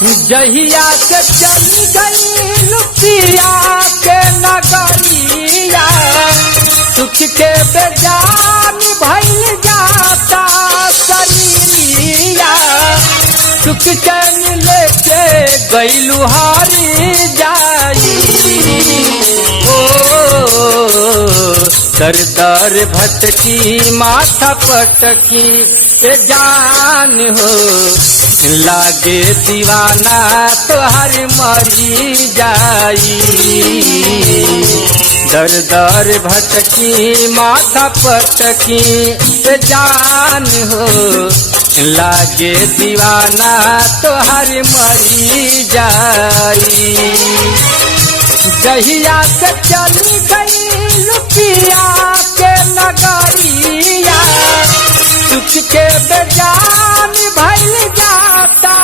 जहिया से चली गई लुटिया के नगरिया, सुख के बेजान भइल जाता शरीरिया। सुख चैन लेके गइलु हारी जाई, दर दर भटकी माथा पटकी ए जान हो, लागे दीवाना तोहर मरी जाई। दर दर भटकी माथा पटकी ए जान हो, लागे दीवाना तोहर मरी जाई। जहिया से चली गई लुटिया के नगरिया, सुख के बेजान भइल जाता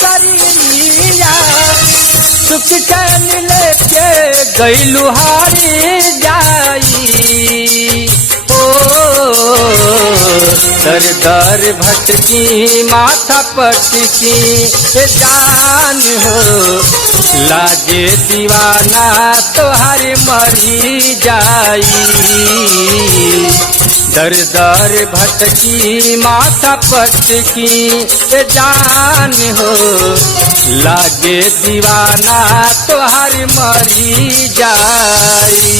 शरीरिया। सुख चैन लेके गइलु हारी जाई, दर दर भटकी माथा पटकी जान हो, लागे दीवाना तोहर मरी जाई। दर दर भटकी माथा पटकी जान हो, लागे दीवाना तोहर मरी जाई।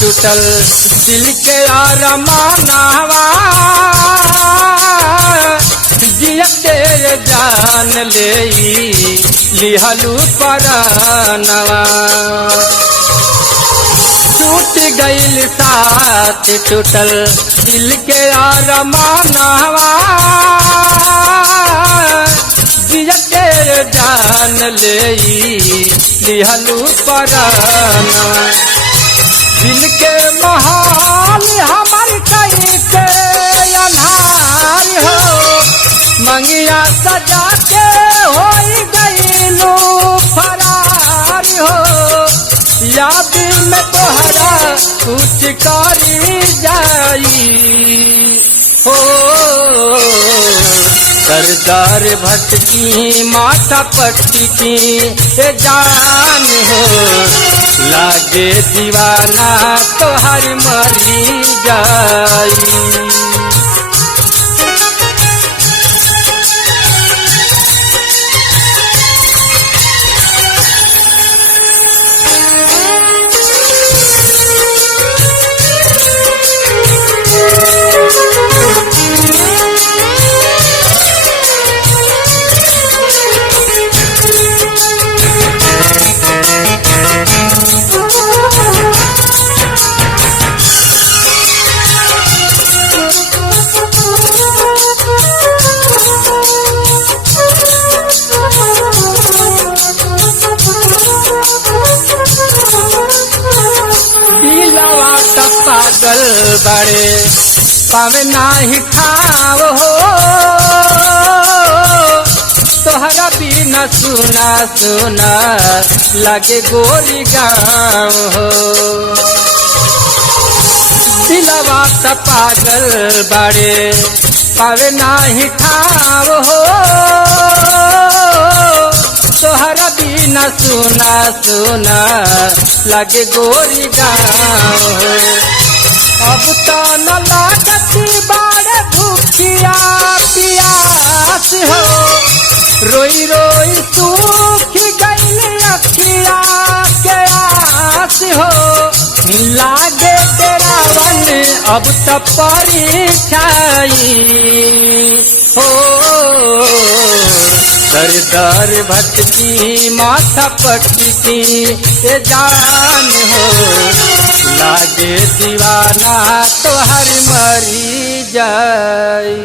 टूटल दिल के अरमानवा, जिया तेरे जान लेई लिहलू परानवा। टूट गइल साथ टूटल दिल के अरमानवा, जिया तेरे जान लेई लिहलू परानवा। दिल के महाल हमार कई के अन्हार हो, मंगिया सजा के हो गइलू फरार हो। याद में तोहरा कुछ करी जाई हो, दर दर भटकी माथा पटकी जान हो, लागे दीवाना तोहर मरी जाई। पागल बड़े पावे नाही ठाव हो, तोहरा बिना सुना सुना लगे गोरी गाँव हो। दिलवा त पागल बड़े पावे नाही ठाव हो, तोहरा बिना सुना सुना लगे गोरी गाँव हो। अब तो न लागती बाड़े भूखिया पियास हो, रोई रोई सूखी गइल अखिया के आस हो। लागे तेरा वन अब तो परीक्षाई हो दर दर भटकी माथा पटकी ए जान हो लागे दीवाना तो हर मरी जाई।